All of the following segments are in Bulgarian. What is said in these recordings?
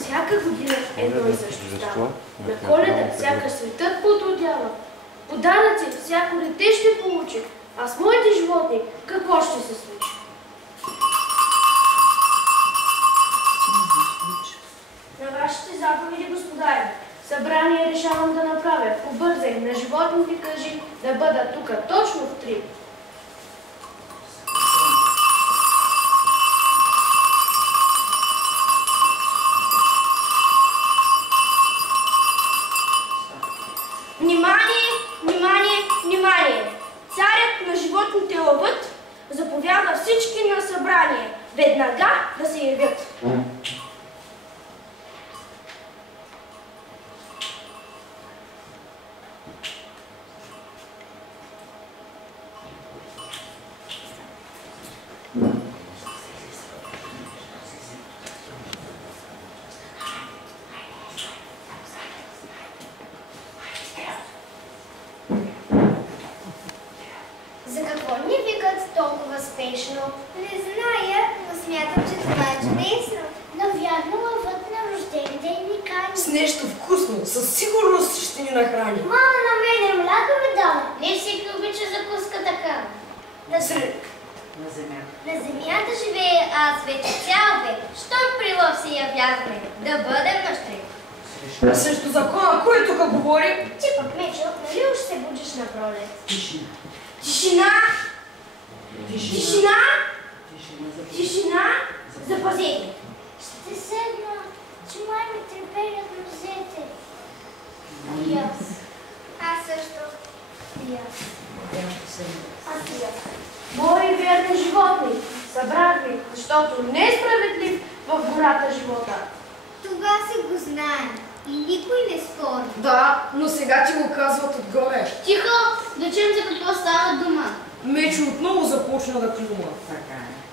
Всяка година едно и също става. На Коледа всяка светът потрудява. Подаръци всяко дете ще получи. А с моите животни какво ще се случи? На вашите заповеди, господари, събрание решавам да направя. Побързай, на животните кажи да бъдат тук точно в 3. Внимание, внимание, внимание! Царят на животните лъвът заповяда всички на събрание веднага да се явят. За какво ни викат толкова спешно? Не зная, но смятам, че това е чудесно. Навярно лъвът на рожден ден ни кани. С нещо вкусно, със сигурност ще ни нахрани. Мама на мене мляко ми дала. Не всеки обича закуска така. На земята живее аз вече цял век. Щом при лъв се явязваме, да бъдем нащрек. А срещу закона, кой тук говори? Ти пък, Мечо, нали уж се будиш на пролет? Тишина. Тишина! Тишина! Тишина! Запазете! Ще седна, че май ми треперят нозете. И аз. Аз също. И аз. Аз и аз. Мои верни животни, събрах ви, защото не е справедлив в гората живота. Това си го знаем и никой не спори. Да, но сега ти го казват отгоре. Тихо! Да чуем за какво става дума. Мечо отново започна да клюва.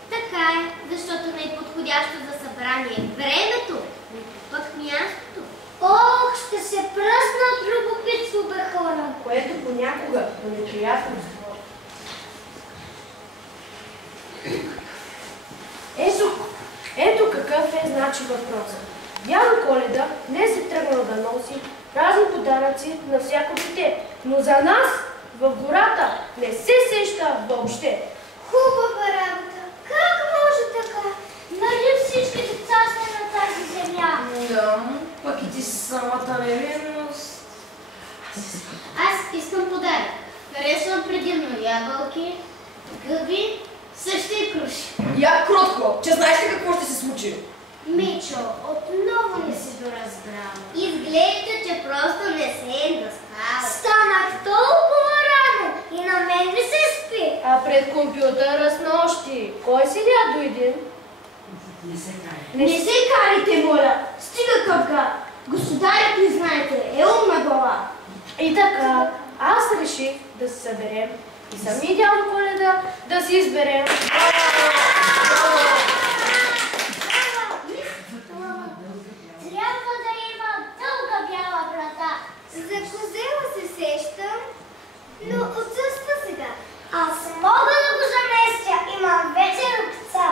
Така е, защото не е подходящо за събрание времето, нито пък мястото. Ох, ще се пръсна от любопитство, бе хора. Което понякога е неприятно слово. Ето какъв е значи въпросът. Дядо Коледа днес е тръгнал да носи разни подаръци на всяко дете, но за нас в гората не се сеща въобще. Хубава работа. Как може така? Нали всички деца сме на тази земя? Да, пък и ти си самата невинност. Аз искам подарък. Харесвам предимно ябълки, гъби, също и круши. Я кротко, че знаеш ли какво ще се случи? Мичо, отново не си доразбрала. Изглежда, че просто не се е наспала. Станах толкова рано и на мен не се спи. А пред компютъра с нощи, кой седя до един? Не се карайте, моля! Стига къвка! Господарят ни знаете, е умна глава. И така, аз реших да се съберем и сами дядо Коледа да си изберем. Трябва да има дълга бяла брада. За козела се сещам, но отсъства сега. Аз мога да го заместя, имам вече ръкца.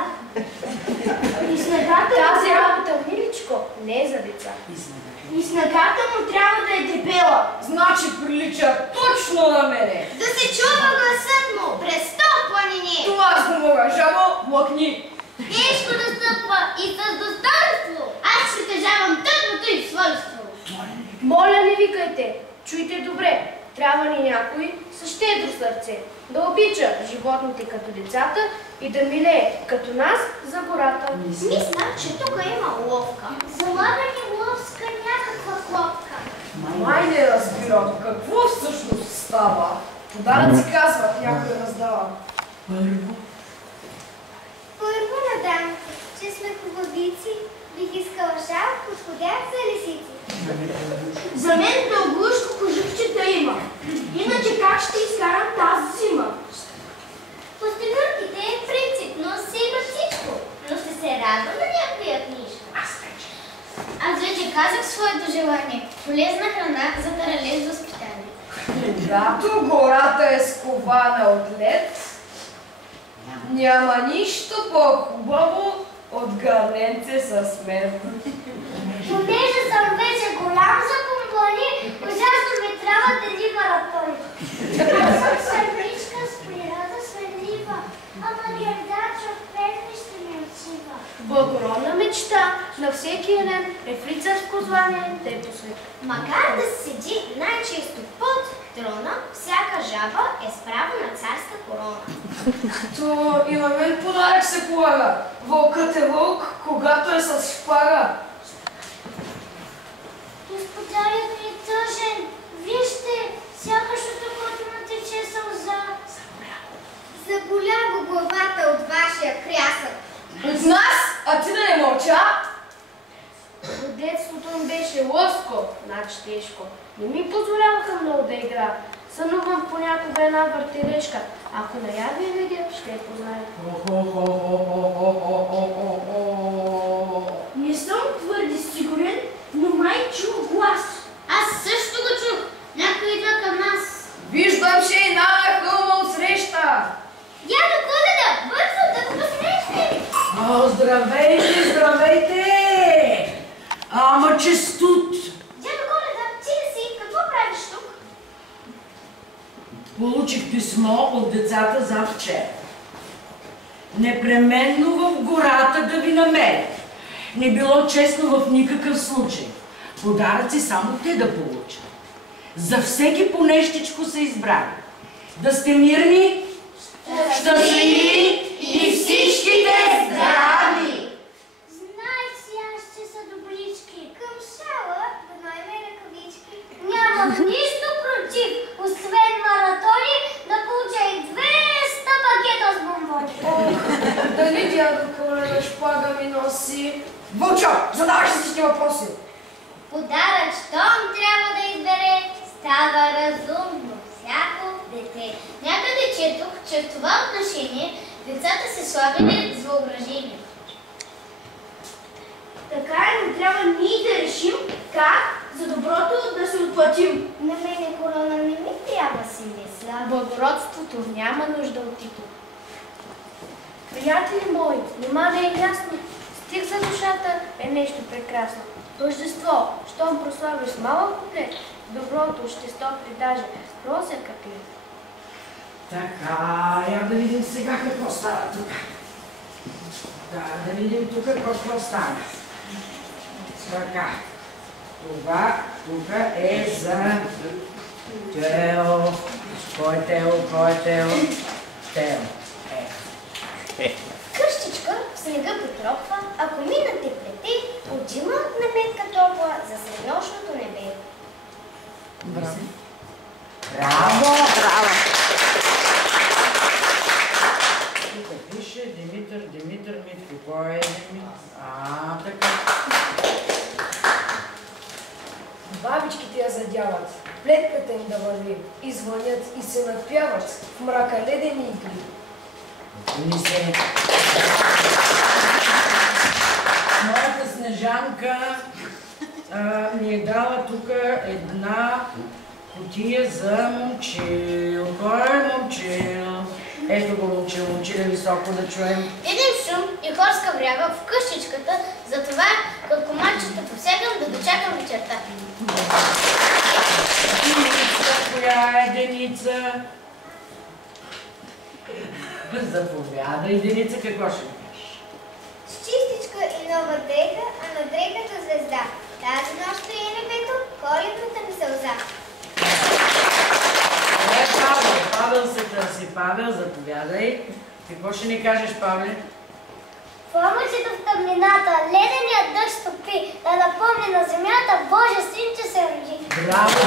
И снагата тази работа, миличко, не е за деца. И снагата му трябва да е дебела. Значи прилича точно на мене. Да се чува гласът му през 100 планини. Това аз го мога, жабо, млъкни. Тежко да стъпва и с достоинство. Аз ще тежавам тъжното и свойство. Моля, не викайте. Чуйте добре. Трябва ни някой с щедро сърце. Да обича животните като децата и да милее като нас за гората. Мисля, че тук има ловка. Залага ни ловска някаква клопка. Май не разбирам какво всъщност става. Подаръци казват, някой раздава. Първо на дамите, че сме хубавици, бих искала шал, подходящ за лисици. За мен дългушко кожухче да има. Иначе как ще изкарам тази зима? По стенурките принципно си има всичко, но ще се радвам на някоя книжка. Аз вече казах своето желание. Полезна храна за таралеж за възпитание. Когато гората е скована от лед, няма нищо по-хубаво от гърненце с мед. Понеже съм вече голям за бомбони, ужасно ми трябва да ни маратони. Аз съм сърдичка с природа свенлива, ама гердач от петни ще ми отшива. Благородна мечта на всеки един е в рицарско звание да е посвет. Макар да седи най-често под трона, всяка жаба е с право на царска корона. То и на мен подарък се полага. Вълкът е вълк, когато е с шпага. Господарят ми е тъжен. Вижте, сякаш от окото му тече сълза. Заболя го главата от вашия крясък. От нас, а ти да не мълча? От детството ми беше лъско, значи тежко. Не ми позволяваха много да игра. Сънувам понякога една въртележка. Ако наяве я видя, ще я познае. Не съм твърде сигурен, но май чух глас. Аз също го чух. Някой идва към нас. Виждам жена на хълма отсреща. Дядо Коледа, бързо да го посрещнем. О, здравейте, здравейте! Ама честут! Дядо Коледа, ти ли си? Какво правиш тук? Получих писмо от децата за вчера. Непременно в гората да ви намеря. Не било честно в никакъв случай. Подаръци само те да получат. За всеки по нещичко са избрали. Да сте мирни, щастливи и всичките здрави! Знаех си, аз ще са добрички. Към шала, да найме ръкавички. Нямам нищо против, освен маратони, да получа и 200 пакета с бомбони. Дали дядо Коледа шпага ми носи? Вълчо, задаваш си всички въпроси. Подарък, щом трябва да избере, става разумно всяко дете. Някъде четох, че в това отношение децата се славили с въображение. Така е, но трябва ние да решим как за доброто да се отплатим. На мене корона не ми трябва, си мисля. Благородството няма нужда от титул. Приятели мои, нима не е ясно. Стих за душата е нещо прекрасно. Рождество, щом прославиш малък куплет, доброто ще стопли даже просекът ли. Така, я да видим сега какво става тук. Да видим тук какво става. Така, това тук е за Тео. Кой е Тео? Кой е Тео? Тео. Къщичка в снега потропва, ако минате плете, отжима наметка топла за среднощното небе. Браво! Браво! Тук пише Димитър Митко. Кой е Димитър? Така. Бабичките я задяват, плетката им да върви, и звънят и се надпяват в мрака ледени игри. Ни се. Моята Снежанка ни е дала тук една кутия за момчил. Кой е момчил? Ето го момчил високо да чуем. Един шум и хорска врява в къщичката, затова към комарчета посягам да дочакам вечерта. Деница, коя е Деница? Заповядай, Деница, какво ще ми кажеш? С чистичка и нова дрека, а на дреката звезда. Тази нощ прие небето, коледната ми сълза. Павел се търси. Павел, заповядай. Какво ще ни кажеш, Павле? Пламъчето в тъмнината, леденият дъжд стопи, да напомни на земята Божия син, че се роди. Браво!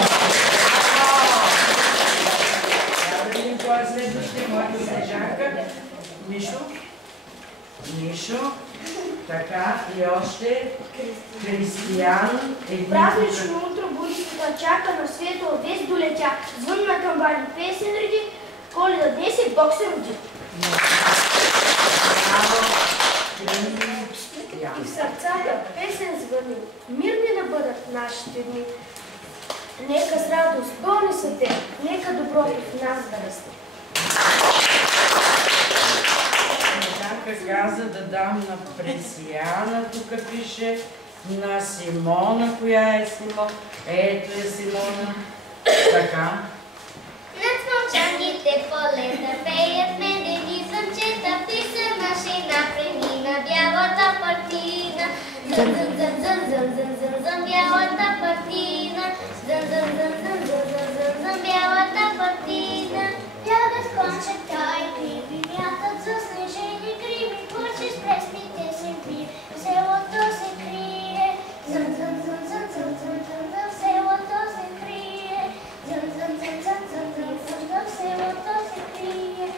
Трябва да видим кой е следващия, моята Снежанка. Мишо. Така, и още Кристиян. Празнично утро будистата чака, на светло вест долетя. Звън на камбани, песен реди, Коледа 10, Бог се роди. И в сърцата песен звъни, мирни да бъдат нашите дни. Нека с радост болни са те, нека доброто в нас да расте. Така каза да дам на Пресияна, тук пише, на Симона, коя е Симона? Ето е Симона. Така. Над мълчаните полета пеят медени зънчета, птица машина премина бялата партина. Зън, зън, зън, зън, зън, зън, зън, зън, бялата партина. Зън, зън, зън, зън, зън, зън, зън, зън, бялата партина. Бягат кончета и гриби, мятат заснежени гриби, плаче с пресните симпи, селото се крие. Зън, зън, зън, зън, зън, зън, зън, зън, селото се крие. Зън, зън, зън, зън, зън, зън, зън, зън, селото се крие.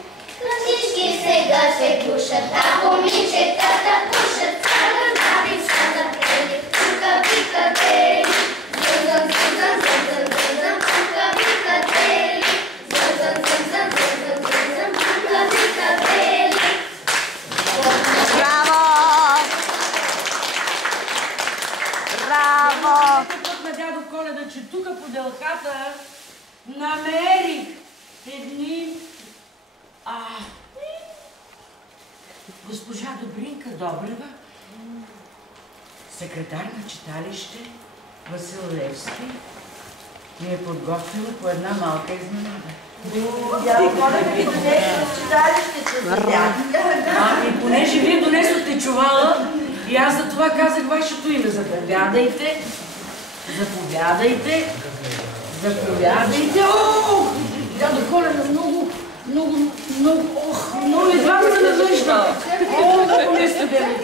Всички сега се душат, а момичетата пушат, сага заби, сага пели, тука вика тели. Зън, зън, зън, зън, зън, зън, зън, зън, тука вика тели. Зън, зън, зън, зън, зън, зън, зън, зън, тука вика тели. Браво! Браво! Път на дядо Коледа, че тук по делхата намерих едни... Госпожа Добринка Добрева, секретар на читалище Васил Левски, ми е подготвила по една малка изненада. Дядо Коледа ви донесе от читалището. Ами, понеже вие донесохте чувала, и аз за това казах вашето име. Заповядайте, заповядайте, заповядайте. Ох! Дядо Коледа, много едва се навъжда. О, много не студено.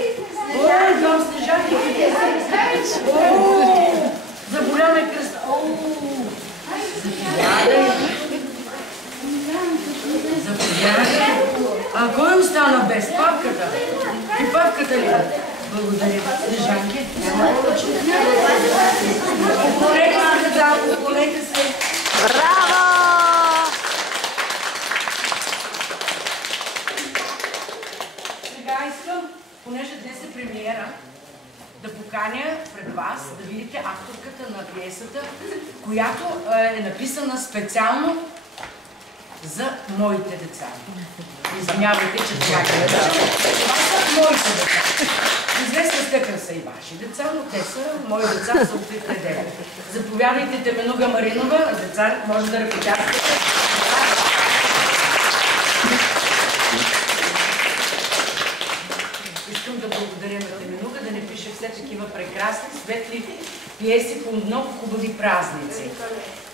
О, едва снежаки. О, заболя ме кръста. О, заповядайте. А кой остана без папката? И папката ли? Благодаря. Снежанки. Пополнете се, деца, пополнете се. Браво! Сега искам, понеже днес е премиера, да поканя пред вас да видите авторката на пиесата, която е написана специално за моите деца. Извинявайте, че това гледам. Това са моите деца. В известна степен са и ваши деца, но те са мои деца са от пределя. Заповядайте, Теменуга Маринова, деца, може да ръкопляскате. Искам да благодаря на Теменуга да не пише все такива прекрасни, светли пиеси по много хубави празници.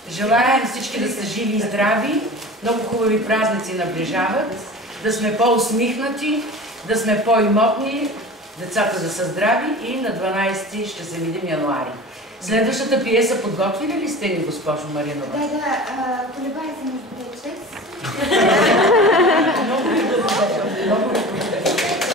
Желаем всички да са живи и здрави, много хубави празници наближават, да сме по-усмихнати, да сме по-имотни, децата да са здрави и на 12 ще се видим януари. Следващата пиеса подготвили ли сте ни, госпожо Маринова? Да, колебай се